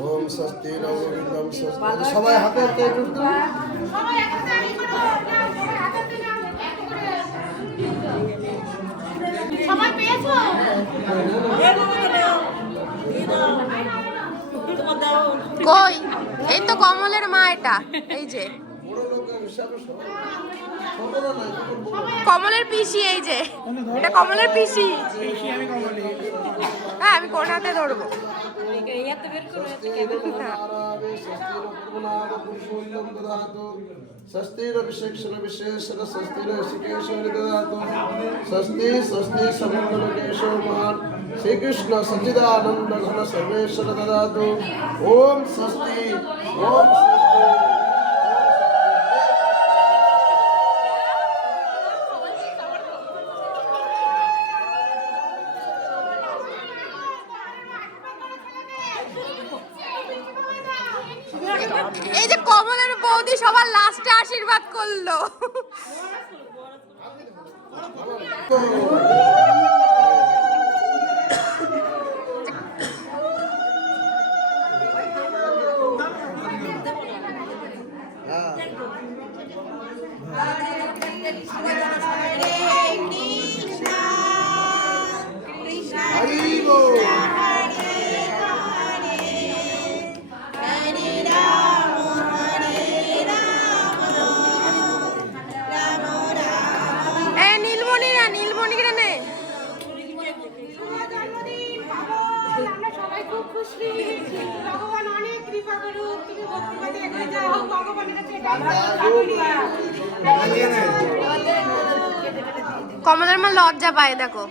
ওম স্বস্তি নববিন্দম স্বস্তি। সবাই হাতে হাতে একটু সবাই একসাথে আগে করো নাও, সবাই হাতে হাতে নাও, এক করে সবাই পেয়েছো? কই এই তো কমলের মা, এটা এই যে কমলের পিসি, এই যে এটা কমলের পিসি। হ্যাঁ আমি কোন হাতে ধরবো? স্বস্তিরভিষেক্ষণ বিশেষণ স্বস্তিরশিকেশ্বরি দদাতু স্বস্তি স্বস্তি সমগ্রলোকেশো মহান শ্রীকৃষ্ণ সচ্চিদানন্দ ঘন সর্বেশ্বর দদাতু। ওম স্বস্তি ওম এই যে কমলের বৌদি সবার লাস্টে আশীর্বাদ করলো। ভগবান অনেক কৃপা করুক, তুমি ভক্তিপথে এগিয়ে যাও, ভগবানের কাছে কমলের মা লজ্জা পায় দেখো।